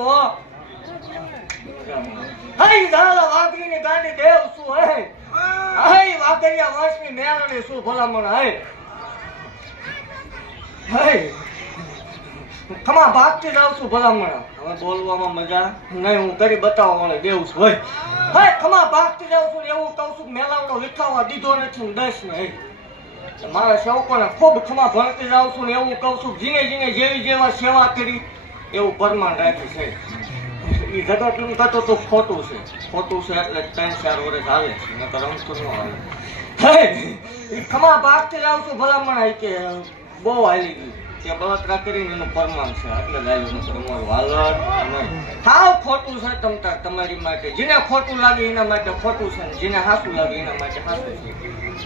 છું હો હઈ દાલા વાઘરીની ગાંડી દેવ છું હઈ વાઘરિયા વંશની મેળણી છું ભલામણ હઈ ખમા ભાગતી જાઉં છું ભલામણ હવે બોલવામાં મજા નહીં હું કરી બતાવવા વાળે દેવ છું હઈ ખમા ભાગતી જાઉં છું એવું કહું છું મેલાવડો વિખાવા દીધો નથી ને દસ ને મારા સેવકોને ખૂબ ખમા ભરતી જાઉં છું ને એવું કહું છું જીને જીને જેવી જેવા સેવા કરી એવું પરમાન રાખી છે એ જગત એમ કહેતો તો ખોટું છે એટલે 3-4 વર્ષ આવે છે નકર રમતું ન આવે ખમા ભાગતી જાઉં છું ભલામણ કે બહુ હાલી ગયું કે બળતરા કરીને એનું પરમાન છે એટલે ગાયું નકર અમારું હાલત નહીં સાવ ખોટું છે તમતાર તમારી માટે જેને ખોટું લાગે એના માટે ખોટું છે ને જેને હાસું લાગે એના માટે હાસું છે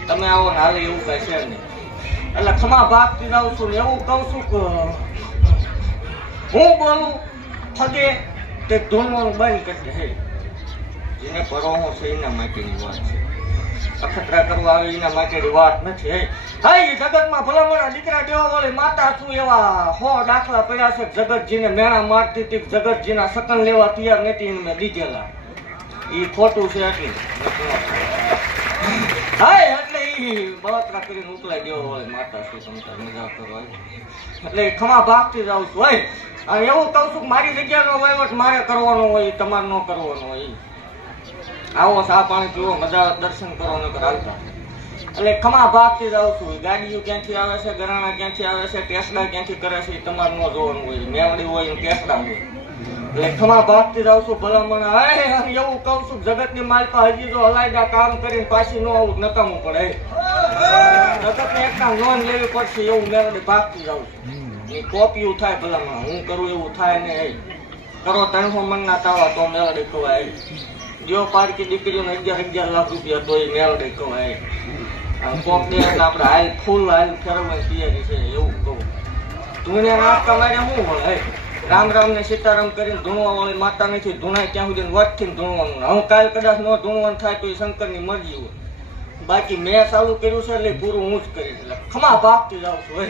તમે આવો ને હાલે એવું કઈ છે નહીં એટલે ખમા ભાગતી જાઉં છું ને એવું કહું છું કે હું બોલું ઠગે તે ધૂણવાનું બંધ કરી દે જેને પરોહો છે એના માટેની વાત છે અખતરા કરવા આવે એના માટેની વાત નથી હઈ જગતમાં ભલામણા દીકરા દેવા વાળી માતા છું એવા 100 દાખલા પડ્યા છે જગતજીને મેણા મારતી હતી જગતજીના સકન લેવા તૈયાર નથી એને મેં દીધેલા એ ખોટું છે એટલે એટલે એ બળતરા કરીને ઉકલાઈ દેવા વાળી માતા છું તમતા મજા કરવા એટલે ખમા ભાગતી જાઉં છું અને એવું કહું છું મારી જગ્યાનો વહીવટ મારે કરવાનો હોય તમારે ન કરવાનો હોય આવો ચા પાણી પીવો મજા દર્શન કરો નકર હાલતા એટલે ખમા ભાગતી જાઉં છું ગાડીઓ ક્યાંથી આવે છે ગરાણા ક્યાંથી આવે છે ટેસ્લા ક્યાંથી કરે છે તમારે ન જોવાનું હોય મેવડી હોય ને ટેસ્લા હોય એટલે ખમા ભાગતી જાઉં છું ભલામણ એવું કહું છું જગતની માલપા હજી જો હલાયદા કામ કરીને પાછી ન આવું નકામું પડે જગતને એકતા નોંધ લેવી પડશે એવું મેવડી ભાગતી જાઉં છું એ કોપીયું થાય ભલામણ હું કરું એવું થાય ને કરો 300 મણના તાવા તો મેળડી કવાય જો પારકી દીકરીઓને 11 લાખ રૂપિયા તો એ મેળડી કવાય કોક દે આપણે હાલ ફૂલ હાલ ફેરવવાની તૈયારી છે એવું કહું ધૂણે નાખતા મારે શું હોય રામ રામ ને સીતારામ કરીને ધૂણવા વાળી માતા નથી ધૂણાય ત્યાં સુધી વટથી ધૂણવાનું હું કાલ કદાચ ન ધૂણવાનું થાય તો એ શંકરની મરજી હોય બાકી મેં ચાલુ કર્યું છે એટલે પૂરું હું જ કરીશ એટલે ખમા ભાગતી જાઉં છું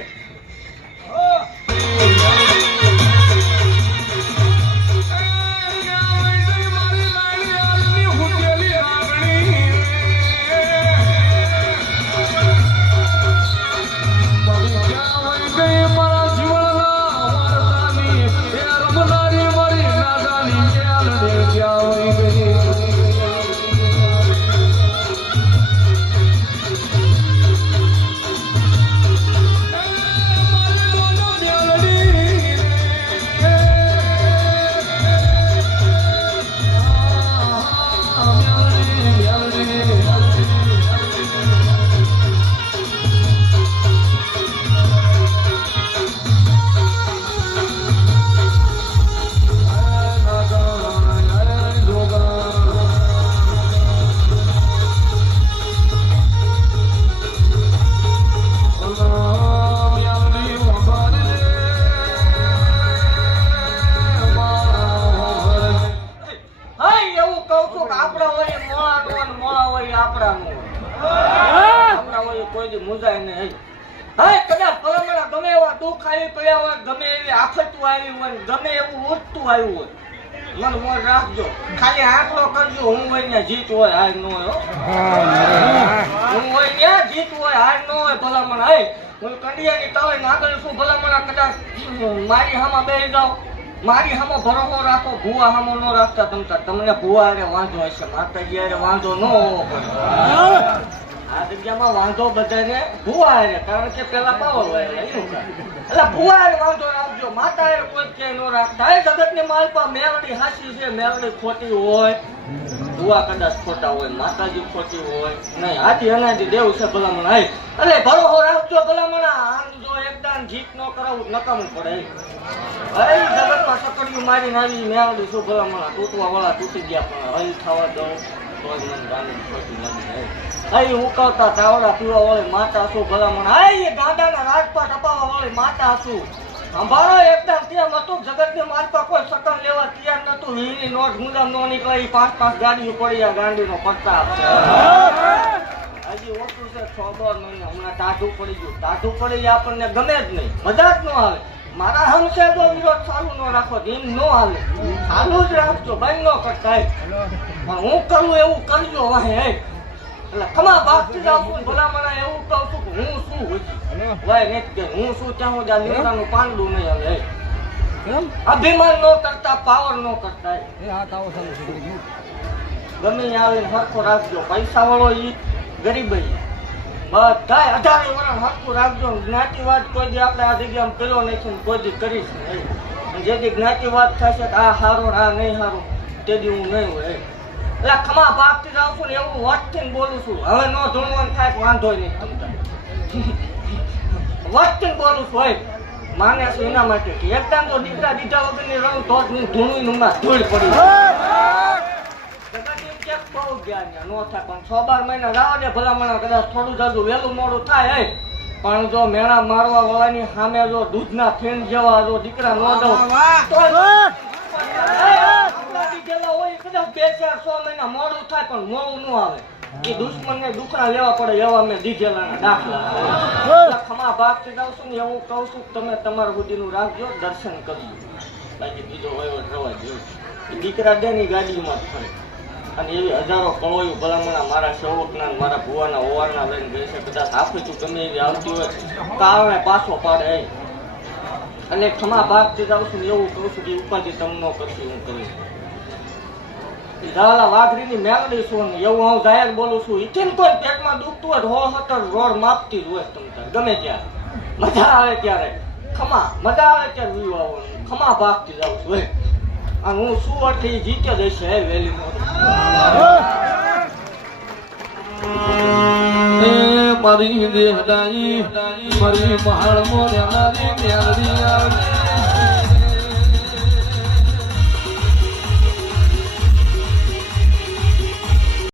ખાલી આંકડો કરજો હું હોય ને જીત હોય હાર ન હોય હું હોય ને જીત હોય હાર ન હોય ભલામણ હું કંડિયાની તાલે આગળ છું ભલામણ કદાચ મારી હામાં બેસી જાઓ મારી હામાં ભરોસો રાખો ભૂવા હામો ન રાખતા તમને ભૂવા અરે વાંધો હશે માતાજી અરે વાંધો ન હોવો પડે આ જગ્યામાં વાંધો બધાને ભૂવા અરે કારણ કે પેલા પાવર હોય એટલે ભૂવા અરે વાંધો રાખજો માતા અરે કોઈ કે ન રાખતા જગતની માલપા મેલડી હાચી છે મેલડી ખોટી હોય ભૂવા કદાચ ખોટા હોય માતાજી ખોટી હોય નહીં આથી અનાજી દેવ છે ભલામણ એટલે ભરોસો રાખજો ભલામણ આમ જો એકદમ જીત ન કરાવું નકામું પડે જગતમાં સકડિયું મારીને આવી મેલડી શું ભલામણ તૂટવા વાળા તૂટી ગયા પણ હલ થવા દઉં તો જ મને ગાંડી ખોટી લાગી ઉકાવતા ચાવડા પીવા વાળી માતા શું ભલામણ ગાંડાના રાજપાટ અપાવવા વાળી માતા શું સંભાળો એકદમ ત્યાં હતું જગતની માલપા કોઈ સકન લેવા તૈયાર નતું વીની નોટ મુંડામ નો નીકળે 5-5 ગાડીઓ પડી આ ગાંડીનો પ્રતાપ છે હજી ઓછું છે 6-12 મહિના હમણાં ટાઢું પડી ગયું ટાઢું પડી આપણને ગમે જ નહીં મજા જ ન આવે મારા હમ કામ છે તો વિરોધ ચાલુ ન રાખો એમ ન હાલે ચાલુ જ રાખજો બંધ ન કરતા પણ હું કરું એવું કરજો વાહે એટલે ખમા બાપથી જાઉં છું ભલામણા એવું કહું છું કે હું શું ભાઈ ને કે હું શું ત્યાં હું લીમડાનું પાંદડું નહીં આવે અભિમાન ન કરતા પાવર ન કરતા ગમે આવીને હરખો રાખજો પૈસા વાળો ઈ ગરીબ બધા 18 વર્ષ હરખું રાખજો જ્ઞાતિવાદ કોઈ દી આપણે આ જગ્યામાં પેલો નથી કોઈ દી કરીશ નહીં જેથી જ્ઞાતિવાદ થશે આ હારું આ નહીં હારું તેથી હું નહીં હોય એટલે ખમા બાપથી જાઉં છું ને એવું વટથી બોલું છું હવે ન ધૂણવાનું થાય વાંધો નહીં તમતા વટથી બોલું છું હોય માને છે એના માટે એકદમ તો દીકરા દીધા વગરની રણું તો જ હું ધૂણું નુંમાં ધૂળ પડી બહુ જ્ઞાન ન થાય પણ 6-12 મહિના રાહ દે ભલામણા કદાચ થોડું જાજુ વહેલું મોડું થાય પણ જો મેણા મારવા વાળાની સામે જો દૂધના ફેણ જેવા જો દીકરા ન દઉં તો હોય કદાચ 2-4-6 મહિના મોડું થાય પણ મોડું ન આવે એ દુશ્મનને દુખણા લેવા પડે એવા મેં દીધેલાના દાખલા ખમા ભાગથી જાઉં છું ને એવું કહું છું તમે તમારા સુધીનું રાખજો દર્શન કરજો બાકી બીજો વહીવટ રવા દો દીકરા દેની ગાડીમાં જ ફરે અને એવી હજારો કળોયું ભલામણા મારા સેવકના મારા ભુવાના ઓવારના લઈને ગઈ છે કદાચ આફતું ગમે એવી આવતી હોય કારણે પાછો પાડે અને ખમા ભાગથી જાઉં છું ને એવું કહું છું કે ઉપાધિ તમને કરશું હું કરીશ ઝાલા વાઘરીની મેલડી છું ને એવું હું જાહેર બોલું છું ઈથીન કોઈ પેટમાં દુખતું હોય 17 રોડ માપતી જ હોય તમને ગમે ત્યારે મજા આવે ત્યારે ખમા મજા આવે ત્યારે વ્યૂ આવવાનું ખમા ભાગથી જાઉં છું અને હું શું અર્થ જીતે જશે વેલી મારી દેહદાઈ મારી મહાળ મોરે મારી મેલડી